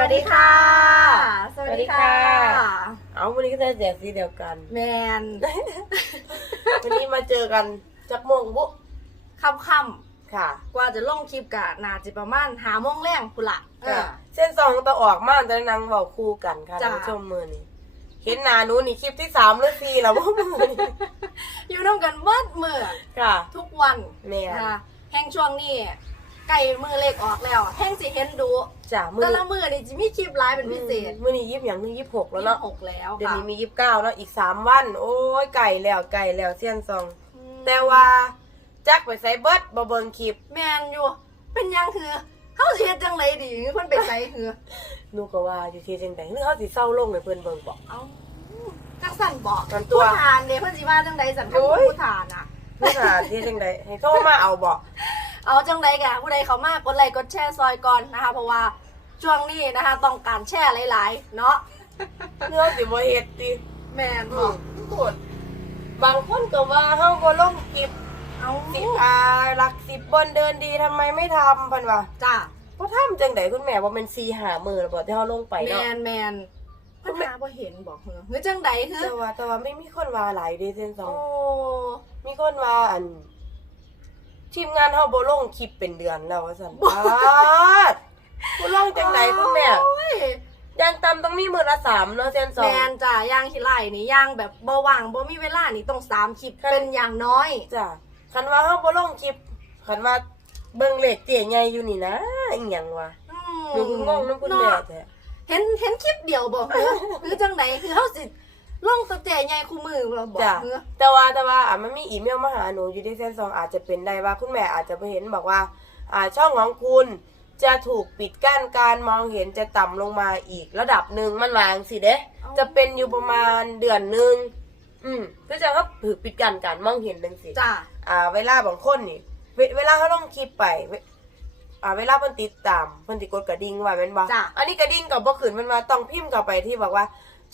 วัสดีค่ะสวัสดีค่ะ สวัสดีค่ะ เอาวันนี้ก็จะแจกสีเดียวกัน แมน วันนี้มาเจอกันจักโมงบุค่ำค่ค่ะำกว่าจะลงคลิปกะน่าจะประมาณหาโมงแรงพุนละเอค่ะอเส้นสองต่อออกมากแต่นางเบาคู่กันค่ะจ้ะท่านผู้ชมมือนี้เห็นหนาหนูนี่คลิปที่สามหรือสี่แล้วว่ามือนี้อยู่น้ำกันเบิดมือค่ะ ทุกวันแม่นนะคะแห่งช่วงนี้ ไก่มือเล็กออกแล้วแห่งสิเห็นดูจ้ะมือแต่ละมือนี่จะมีคลิปไลฟ์เป็นพิเศษมือนี้ยิบอย่างนึงยิบหกแล้วเนาะหกแล้วเดี๋ยวค่ะนี้มียิบเก้าแล้วอีกสามวัน โอ้ยไก่แล้วไก่แล้วเส้นสองอืมแต่ว่าจักไปใส่เบิร์ดบเบิงคลิป แมนอยู่ เป็นยังคือเขาสิเฮ็ดจังไรดีเพิ่นไปใส่คือหนูก็ว่าอยู่ที่จังใดหรือเขาสิเศร้าลงให้เพิ่นเบิ่งบอกเอาจังสั่นบอกกันตัวผู้ทานเด้เพิ่นสิว่าจังไดสั่นโอ้เพิ่นยผู้ทานอะผู้หาที่จังใดให้โทรมาเอาบอก เอาจังใดกะผู้ใดเขามากกดไลค์กดแชร์ซอยก่อนนะคะ เพราะว่าช่วงนี้นะคะ ต้องการแชร์หลาย ๆ เนาะเนื้อสิบ่เฮ็ดติแมนอืบอมกโคตรบางคนก็ว่าเฮาบ่ลงคลิปเอาสิอ่าหลักสิบบนเดินดีทำไมไม่ทำเพิ่นว่าจ้าบ่ทำจังไดคุณแม่ว่ามัน4 5มื้อแล้วบ่ที่เฮาลงไปแมเนาะนแมนเพิ่นหาบ่เห็นบอกเหรอเฮ้ยจังใดคือแต่ว่าแต่ว่าไม่มีคนว่าหลายเด้เส้นสอโอ้งมีคนว่าอัน ทีมงานเฮาบ่ลงคลิปเป็นเดือนแล้วว่าซั่นบาดบ่ลงจังไดคุณแม่โอ้ยย่างตำต้องมีมื้อละสามเนาะเส้นสอแมงนจ้าย่างขี้ไล่นี่ย่างแบบบ่ว่างบ่มีเวลานี่ต้องสามคลิปเป็นอย่างน้อยจ้ะคันว่าเฮาบ่ลงคลิปคันว่าเบิ่งเลขเตี้ยใหญ่อยู่นี่นะอีหยังวะอืหนูคืองงนํคุณแม่เนาะแท้เห็นเห็นคลิปเดียวบอกคือคือจังไหนคือเฮาสิ ลงสเตจใหญ่คู่มือเราบอกจ้ะคือแต่ว่าแต่ว่าอะมันมีอีเมลมาหาหนูอยู่ที่เส้นซองอาจจะเป็นได้ว่าคุณแม่อาจจะไปเห็นบอกว่า อ่าช่องของคุณจะถูกปิดกั้นการมองเห็นจะต่ำลงมาอีกระดับหนึ่งมันวาจังสิเด้ จะเป็นอยู่ประมาณเดือนหนึ่งอืมเพื่อจะเขาถือปิดกั้นการมองเห็นจังสิจ้าอ่า เวลาบางคนนี่เวเวลาเขาลงคลิปไปเวอ่าเวลาเพิ่นติดตามเพิ่นติกดกระดิ่งว่าแม่นบ่จ้ะ อันนี้กระดิ่งกับบ่ขึ้นมันมาต้องพิมพ์เข้าไปที่บอกว่า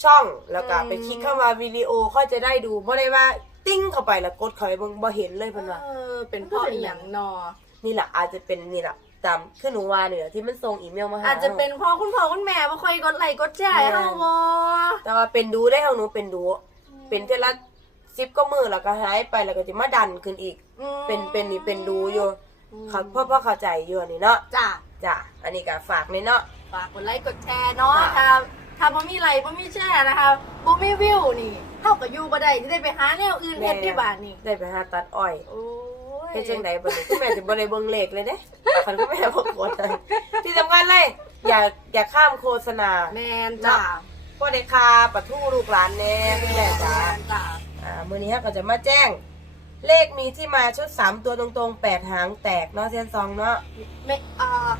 ช่องแล้วก็อืมไปคลิกเข้ามาวิดีโอค่อยจะได้ดูบ่ได้ว่าติ้งเข้าไปแล้วกดเข้าไปเบิ่งบ่เห็นเลยเพิ่นว่าเออเป็นเพราะอีหยังนอ นี่แหละอาจจะเป็นนี่แหละตามคือหนูว่าเนี่ยที่มันส่งอีเมลมาหาอาจจะเป็นเพ่อคุณพ่อคุณแม่บ่ค่อยกดไลค์กดแชร์ให้เฮาบ่แต่ว่าเป็นดูได้ของหนูเป็นดูเป็นเทอละซิปก็มือแล้วก็หายไปแล้วก็จะมาดันขึ้นอีกอืมเป็นเป็นนี่เป็นดูอยู่อืมค่ะพ่อพ่อเข้าใจอยู่อันนี่เนาะจ้าจ้ะอันนี้ก็ฝากในเนาะฝากกดไลค์กดแชร์เนาะค่ะ ถ้าถ้าบ่มีไลค์บ่มีแชร์นะคะบ่มีวิวนี่เฮาก็อยู่บ่ได้สิได้ไปหาแนวอื่นเฮ็ดที่บ้านนี่ได้ไปหาตัดอ้อยโอ้ยเป็นจังไดบ่ได้คุณแม่สิบ่ได้เบิ่งเลขเลยเด้คันคุณแม่บ่กดให้ที่สำคัญเลยอย่าอย่าข้ามโฆษณาแมนจ้าบ่ได้คาปะทู่ลูกหลานแน่คุณแม่จ๋าจ้าอ่ามื้อนี้ฮะก็จะมาแจ้งเลขมีที่มาชุด3ตัวตรงๆ8หางแตกเนาะเซียนซองเนาะไม่อ่า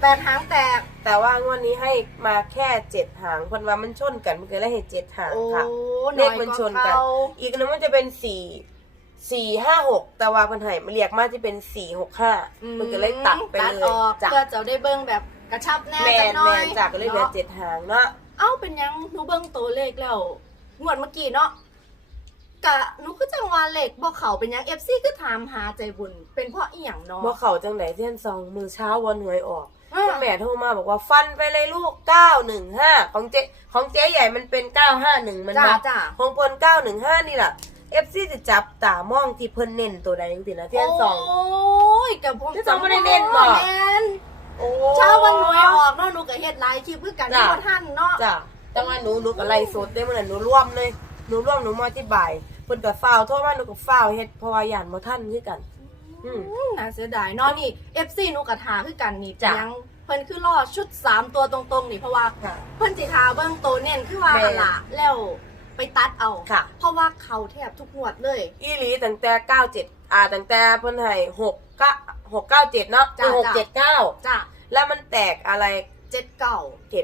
แปดหางแตก แต่ว่างวดนี้ให้มาแค่7หางเพิ่นว่ามันชนกันมันก็เลยให้7หางโอ้ค่ะหเลน่ขอยมันกว่าชนกันเก่าอีกนึงมันจะเป็น4 4 5 6แต่ว่าเพิ่นให้มาเรียกมาที่เป็น4 6 5มันก็เลยตัดไปตัดเลอยอกจ้ะเพื่อจะได้เบิ่งแบบกระชับแน่แมจันกหน่แมอยนจากก็เลยเหลือนาะเจ็ดหางเนาะเอ้าเป็นยังหนูเบิ่งตัวเลขแล้วงวดเมื่อกี้เนาะกะหนูคือจังว่าเลขบ่เขาเป็นยัง FC ก็ถามหาใจบุญ เป็นเพราะอีหยังเนาะบ่เข้าจังไดเซียนซองมือเช้าวันหวยออกอ่า คุณแม่โทรมาบอกว่าฟันไปเลยลูก915ของเจ๊ของเจ๊ใหญ่มันเป็น951มันจ้ามาจ้า ของเพิ่น915นี่ล่ะ FC จะจับตามองที่เพิ่นเน้นตัวใดจังซี่นะเทียนสอง โอ้ยกับผมที่สองบ่ได้เน้นบ่ แม่นโอ้ เช้าวันหวยออกเนาะหนูก็เฮ็ดหลายคลิปคือกันจ้ะ ที่บ่ทันเนาะ จ้ะแต่ว่าหนูหนูก็ไล่สดได้มื้อนั้นหนูร่วมเลย หนูร่วมหนูมาอธิบายเพิ่นก็ฟ้าวโทรมาหนูก็ฟ้าวเฮ็ดเพราะว่าย่านบ่ทันคือกัน อืมอืมน่าเสียดายเนาะนี่ FC หนูก็ทาคือกันนี่จ้ะ ยังเพิ่นคือรอชุดสามตัวตรงๆนี่เพราะว่า ค่ะ เพิ่นสิทาเบิ่งโตเน่นคือว่าแม่ หั่นล่ะแล้วไปตัดเอา ค่ะ เพราะว่าเขาแทบทุกงวดเลย อีหลีตั้งแต่97อ่าตั้งแต่เพิ่นให้6 9 697เนาะจ้ะ6 7 9จ้ะแล้วมันแตกอะไรเจ็ดเก่า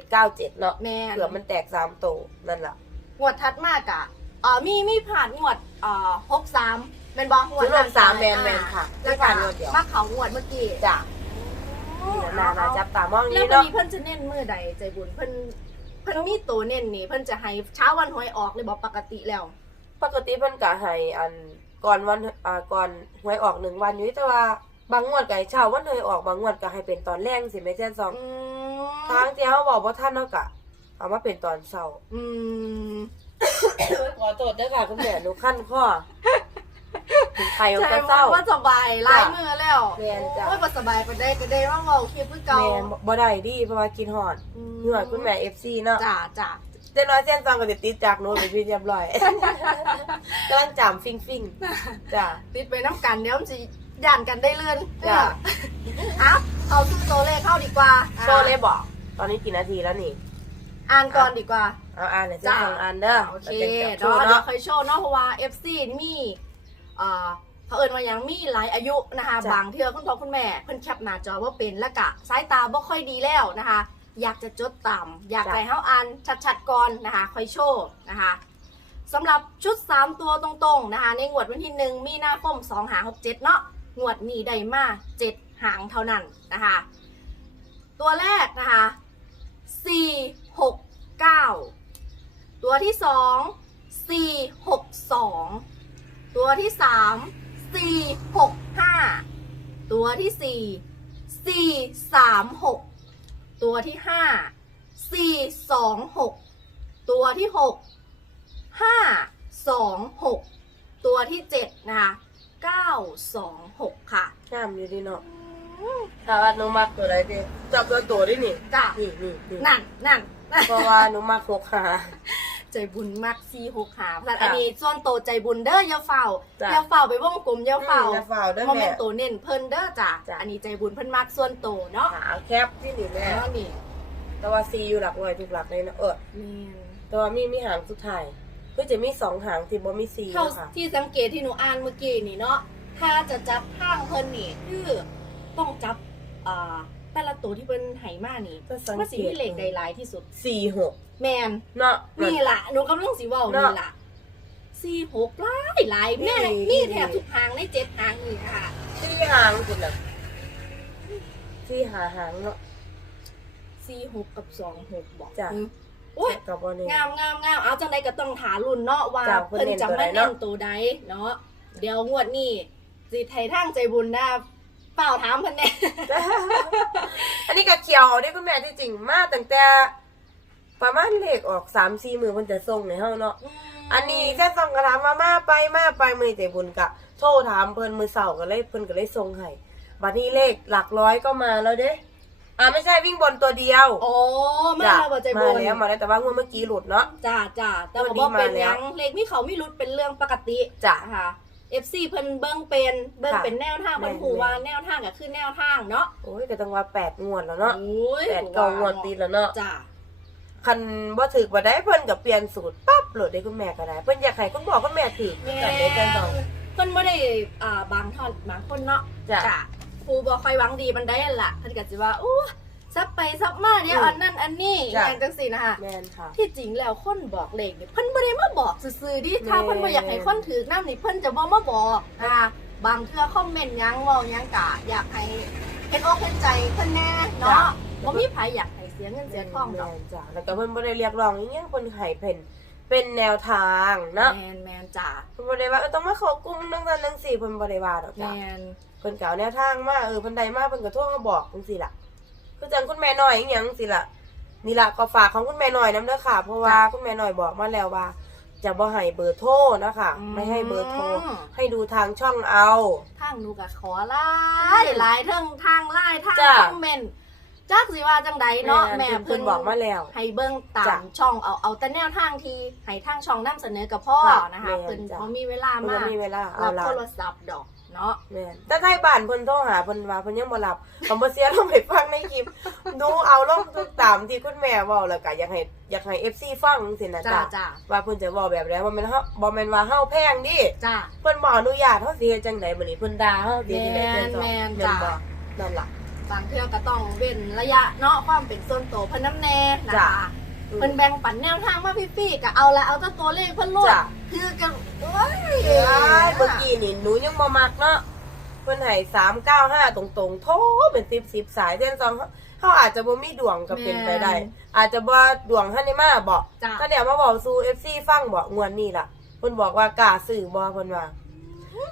797เนาะแม่นเผื่อมันแตกสามตัวนั่นล่ะงวดถัดมากอะเอ่อมีมีผ่านงวดเอ่อหกสาม เป็นบองงวดชุดรวมสามแมนอ่แมนค่ะแล้วที่ก็ผ่านงวดเดียวมาเขางวดเมื่อกี้จ้ะนี่นะนานาจับตามองแล้วนี้วันเนาะนี้เพิ่นจะเน้นมือใดใจบุญเพิ่นเพิ่นมีตัวเน้นนี่ เพิ่นจะให้เช้าวันหวยออกเลยบอกปกติแล้ว ปกติเพิ่นก็ให้อันก่อนวันอ่าก่อนหวยออกหนึ่งวันอยู่แต่ว่าบางงวดก็ให้เช้าวันหวยออกบางงวดก็ให้เป็นตอนแรกสิแม่แจ้นซองอืมทางที่เขาบอกว่าท่านเนาะกะเอามาเป็นตอนเช้าอืมขอโทษด้วยค่ะคุณแม่หนูขั้นข้อ ถึงไข่ของใช่กระเจ้า ว่าสบายหลายมือแล้วแม่นจ้ะ โอ้ยบ่สบายไปได้ก็ได้ว่าเมาคลิปคือเก่าแม่บ่ได้ดีเพราะว่ากินฮอดอืมเหนื่อยคุณแม่ FC เนาะจ้าจ้าเจ้าน้อยเส้นซองก็ติดติดจากหนูไปพี่เรียบร้อย กำลังจำฟิงฟิงจ้ะ ติดไปน้ำกันเดี๋ยวมันจะย่านกันได้เลื่อนจ้ะ เอ้าเอาซึ่งโตเลขเข้าดีกว่าโชว์เลยบอก ตอนนี้กี่นาทีแล้วนี่ อ่านก่อนดีกว่า เอาอ่านหน่อยเส้นจ้ะ ซองอ่านเด้อโอเคแล้วจะโชเนาะว์เดี๋ยวเนาะค่อยโชว์เนาะเพราะว่า FC มี เอ่อเผอิญว่ายังมีหลายอายุนะคะจ้ะบางเทื่อคุณพ่อคุณแม่เพิ่นแคปหน้าจอว่าเป็นแล้วกะสายตาบ่ค่อยดีแล้วนะคะ อยากจะจดตามอยากจ้ะให้เฮาอ่านชัดๆก่อนนะคะค่อยโชว์นะคะสำหรับชุด 3 ตัวตรงๆนะคะในงวดวันที่ 1 มีนาคม2หา67 เนาะงวดนี้ได้มา 7 หางเท่านั้นนะคะ ตัวแรกนะคะ 4 6 9 ตัวที่ 2 4 6 2 ตัวที่3 4 6 5ตัวที่4 4 3 6ตัวที่5 4 2 6ตัวที่6 5 2 6ตัวที่7นะคะ9 2 6ค่ะ งามอยู่ดีเนาะถ้าว่าหนูมักตัวใดดิจับตัวตัวดินี่จ้ะนี่นี่นี่นั่นนั่นเพราะว่าหนูมักหกหา ใจบุญมากซีหกหาพลัดค่ะอันนี้ส่วนโตใจบุญเด้ออย่าเฝ้าจ้ะ อย่าเฝ้าไปวงกลมอย่าเฝ้าอืมอย่าเฝ้าเด้อโมเมแม่ นต์โตเน้นเพิ่นเด้อจ้ะจ้ะ อันนี้ใจบุญเพิ่นมากส่วนโตเนาะหาแคปที่นี่แม่แล้วนี่แต่ว่าซีอยู่หลักร้อยทุกหลักเลยนะเออแม่นแต่ว่ามีมีหางสุดท้ายเพื่อจะมีสองหางที่บ่มีซีเท่านะคะที่สังเกตที่หนูอ่านเมื่อกี้นี่เนาะถ้าจะจับข้างเพิ่นนี่คือต้องจับอ่าแต่ละตัวที่เพิ่นให้มานี่ก็สังมันสิเกตมีเลขใดหลายที่สุด สี่หก แมนเนาะ นี่ล่ะหนูกำลังสิเว้าเนาะนี่ล่ะสี่หกหลายหลายแม่นี่ มีแถบทุกหางในเจ็ดหางนี่นะคะสี่หางคุณน่ะสี่หาหางเนาะ สี่หกกับสองหกบอกจ้ะ อืมโอ้ย กับบ่เนี่ย งามงามงามเอาจังใดก็ต้องถารุ่นเนาะว่าจ้ะเพิ่เพิ่นนเน้นจะตัวใดมาเนาะเน้นตัวใดเนาะเดี๋ยวงวดนี้สิไทยทางใจบุญนะเปล่าถามเพิ่นแน่ อันนี้ก็เขียวเอาได้คุณแม่ที่จริงมาตั้งแต่ ประมาณเลขออกสามสี่มือมันจะส่งในเฮาเนาะอันนี้แค่ส่งกระถามมามาไปมาไปมือใจบุญกะโทรถามเพิ่นมือเสาร์ก็เลยเพิ่นก็เลยส่งให้บัดนี้เลขหลักร้อยก็มาแล้วเด้อ่าไม่ใช่วิ่งบนตัวเดียวโอ้มาจ้ะแล้วบ่ใจมาบุญแล้วมาแล้วแต่ว่างวดเมื่อกี้หลุดเนาะ จ้าจ้าแต่วันว่านี้บ่เป็นมาแล้วหยังเลขมีเขาไม่รุดเป็นเรื่องปกติจ้ะ ค่ะ FC เพิ่นเบิ่งเป็นเบิ่งค่ะเป็นแนวทางแม่นเพิ่นฮู้ว่าแนวทางก็คือแนวทางเนาะโอ้ยก็ต้องว่าแปดงวดแล้วเนาะโอ้ยแปดเก้างวดติดแล้วเนาะจ้า คันบ่ถึกบ่ได้เพิ่นก็เปลี่ยนสูตรปั๊บโหลดได้คุณแม่ก็ได้เพิ่นอยากให้คุณพ่อคุณแม่ถึกแม่กันได้กันสองเพิ่นบ่ได้อ่าบางท่อนบางคนเนาะจ้ะจ้ะครูบ่ค่อยหวังดีมันได้อันล่ะเพิ่นก็สิว่าอู้ซับไปซับมาเดี๋ยวอืมอันนั้นอันนี้จ้ะอย่างจังซี่นะคะแม่นค่ะ ที่จริงแล้วคนบอกเลขนี่เพิ่นบ่ได้มาบอกซื่อๆดิถ้าแม่ เพิ่นบ่อยากให้คนถือน้ำนี่เพิ่นจะบ่มาบอกนะคะบางเทื่อคอมเมนต์หยังเว้าหยังกะอยากให้เฮ็ดอกเฮ็ดใจเพิ่นแน่เนาะบ่มีไผอยากให้เสียเงินเสียทองดอกแม่นจ้ะแล้วก็เพิ่นบ่ได้เรียกร้องอีหยังเพิ่นให้เพิ่นเป็นแนวทางเนาะแม่นแม่นจ้ะเพิ่นบ่ได้ว่าเออต้องมาเข้ากลุ่มจังซั่นจังซี่เพิ่นบ่ได้ว่าดอกจ้ะแม่นเพิ่นก็เอาแนวทางมาเออเพิ่นได้มาเพิ่นก็โทรมาบอกจังซี่ล่ะ คือจังคุณแม่น้อยอีหยังจังซี่ล่ะนี่ล่ะก็ฝากของคุณแม่น้อยนํเด้อค่ะ เพราะว่าคุณแม่น้อยบอกมาแล้วว่า จะบ่ให้เบอร์โทรนะคะไม่ให้เบอร์โทรให้ดูทางช่องเอา ทางหนูก็ขอหลายหลายเทั้งทางไลน์ทางจ้ะ คอมเมนต์ จักสิว่าจังใดเนาะแม่เพิ่นบอกมาแล้ว ให้เบิ่งตาจ้ะมช่องเอาเอาแต่แนวทางที่ให้ทางช่องนำเสนอกับพ่อค่ะนะคะแม่นเพิ่นจ้ะบ่มีเวลาเพิ่นมาบ่มีเวลาเอารับล่ะโทรศัพท์ดอกเนาะแม่นแต่ไทยบ้านเพิ่นโทรหาเพิ่นว่าเพิ่นยังบ่รับคำบ่เสียลงไปฟังในคลิปดูเอาลงทุกตามที่คุณแม่เว้าแล้วก็อยากให้อยากให้ FC ฟังจังซี่นะจ้าจ๊ะจ้าว่าเพิ่นจะเว้าแบบใดบ่แม่นเฮาบ่แม่นว่าเฮาแพงดิจ้าเพิ่นบ่อนุญาตเฮาสิเฮ็ดจังไดบัดนี้เพิ่นด่าเฮาสิเฮ็ดจังได๋แม่นแม่นจ้ะบ่นั่นล่ะ บางเทื่อก็ต้องเว้นระยะเนาะความเป็นส่วนตัวเพิ่นน้ำแน่นะจ้ะคะเพิ่นแบ่งปันแนวทางมาพี่ๆก็เอาละเอาแต่ตัวเลขเพิ่นโลดจ้ะคือกันโอ้ยเอ้ยเมื่อกี้นี่หนูยังบ่มักเนาะเพิ่นให้395ตรงๆโทเป็น10 10สายเส้นซองเฮาอาจจะบ่มีดวงก็เป็นไปได้ อาจจะบ่ดวงทันได้มาบ่จ้ะถ้าเดี๋ยวมาบอกสู่ FC ฟังบ่งวดนี้ล่ะเพิ่นบอกว่ากล้าซื้อบ่เพิ่นว่า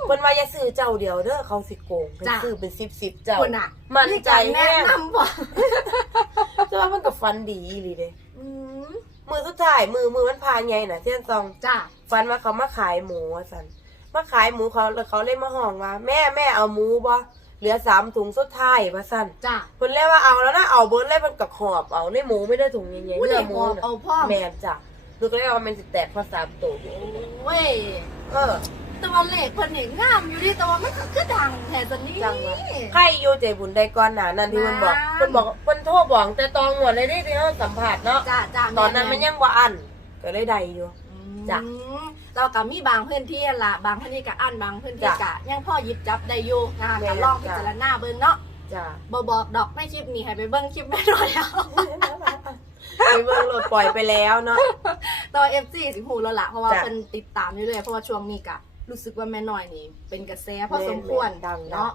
เพิ่นว่าอย่าซื้อเจ้าเดียวเด้อเขาสิโกงเพิ่นจ้ะ ซื้อเป็น10ๆเจ้า คนอะมั่นใจแนะแน่นำบ่แต่ว่ามันก็ฟันดีอีหลีเด้อืมมือสุดท้ายมือมือมันพาไงน่ะเที่ยนซอง จ้าฟันว่าเขามาขายหมูว่าสันมาขายหมูเขาแล้วเขาเลยมาห้องว่า แม่แม่เอาหมูบ่เหลือสามถุงสุดท้ายว่าสันจ้าเพิ่นเลยว่าเอาแล้วนะเอาเบิร์ดเลยมันกับหอบเอาในหมูไม่ได้ถุงใหญ่ๆผู้เนื้เด็อกหมูเอาน่ะเอาพ่อแม่นจ้ะลูกก็เลยว่ามันสิแตกเพราะสามตัวเว้ยเออ แต่ว่าเลขเพิ่นนี่งามอยู่ดิแต่ว่ามันก็คือดังแท้ซันนี่ จังวะ ใครอยู่ใจบุญได้ก่อนหนานั่นที่เพิ่นบอกน้ำเพิ่นบอกเพิ่นโทรบอกแต่ตอนหมดเลยที่ที่เฮาสัมผัสเนาะจ้าจ้าตอนนั้นมันยังบ่อันก็เลยได้อยู่ จ้ะอืมเราก็มีบางพื้นที่ละบางพื้นที่ก็อันบางพื้นที่จ้ะก็ยังพ่อหยิบจับได้อยู่นะคะแม่ก็น ลองพิจ้ะจารณาเบิ่งเนาะจ้ะบ่บอกดอกไม่คลิปนี้ให้ไปเบิ่งคลิปแม่หน่อยแล้วไปเบิ่งโหลดปล่อยไปแล้วเนาะ ตัว FC สิหูแล้วล่ะเพราะว่าจ้ะ เพิ่นติดตามอยู่เลยเพราะว่าช่วงนี้ก็ รู้สึกว่าแม่น้อยนี่เป็นกระแสพอสมควรแม่นดังเนาะ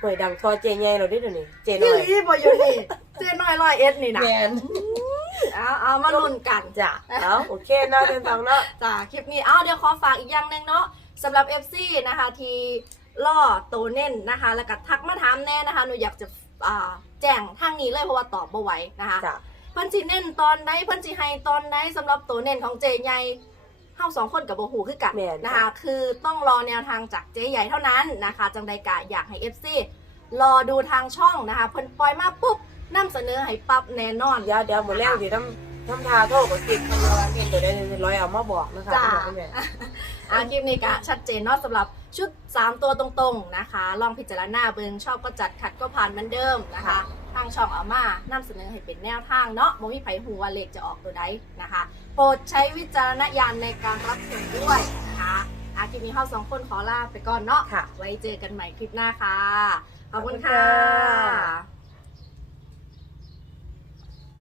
หวยดังทอเจใหญ่เราได้เดี๋ยวนี้เจน้ยี่อหยลีบ่อยู่นี่เจ๊น้อยร้อยเอ็ดนี่นะแมนเอาเอามาลุ้นกันจ้ะเอาโอเคเนาะเดินทางเนาะจ้าคลิปนี้เอาเดี๋ยวขอฝากอีกอย่างหนึ่งเนาะสำหรับ FC นะคะที่ล่อโตเน่นนะคะ แล้วก็ทักมาถามแน่นะคะหนูอยากจะอ่าแจ้งทางนี้เลยเพราะว่าตอบบ่ไหวนะคะจ้ะเพิ่นสิเน่นตอนใดเพิ่นสิให้ตอนใดสำหรับโตเน่นของเจใหญ่ เฮาสองคนกับบ่ฮู้คือกันแม่นนะคะ คือต้องรอแนวทางจากเจ๊ใหญ่เท่านั้นนะคะ จังใดกะอยากให้ FC รอดูทางช่องนะคะเพิ่นปล่อยมาปุ๊บนำเสนอให้ปั๊บแน่นอน เดี๋ยวเดี๋ยวหมดแล้วเดี๋ยวทำ ทำทาโทษกับติดคำนวณเห็นตัวได้ร้อยเอามาบอกนะคะจ้ะคุณแม่อาคลิปนี้ก็ชัดเจนเนาะสำหรับชุด 3 ตัวตรงๆนะคะ ลองพิจารณาเบิงชอบก็จัดขัดก็ผ่านเหมือนเดิมนะคะ ทางช่องเอามานำเสนอให้เป็นแนวทางเนาะบ่มีไผหูว่าเลขจะออกตัวใดนะคะ โปรดใช้วิจารณญาณในการรับชมด้วยนะคะอาคลิปนี้เราสองคนขอลาไปก่อนเนาะค่ะ ไว้เจอกันใหม่คลิปหน้าค่ะ ขอบคุณขอบคุณค่ค่ะะ